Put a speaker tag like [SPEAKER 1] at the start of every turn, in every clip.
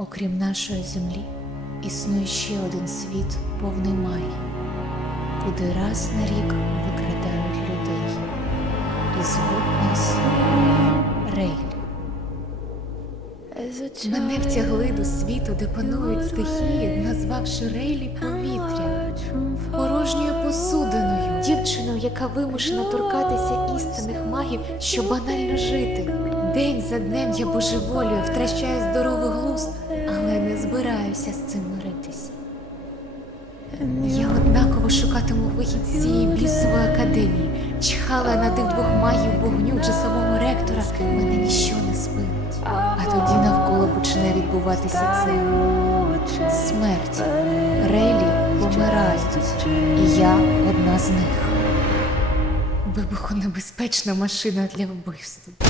[SPEAKER 1] Окрім нашої землі, існує ще один світ повний магії, куди раз на рік викрадають людей і звуть нас Рейль.
[SPEAKER 2] Мене втягли до світу, де панують стихії, назвавши Рейлі повітря, порожньою посудиною, дівчиною, яка вимушена торкатися істинних магів, щоб банально жити. День за днем я божеволюю, втрачаю здоровий глузд, збираюся з цим миритись. Я однаково шукатиму вихід з цієї бісової академії, чхала на тих двох магів вогню чи самого ректора, мене ніщо не спинить. А тоді навколо почне відбуватися це смерть.
[SPEAKER 1] Рейлі помирають, і я одна з них.
[SPEAKER 2] Вибухонебезпечна машина для вбивства.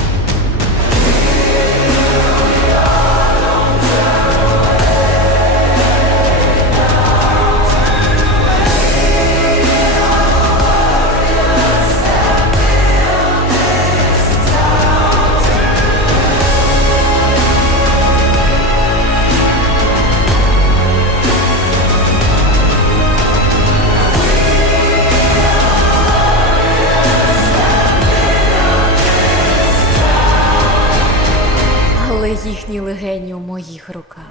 [SPEAKER 2] Але їхні легені у моїх руках.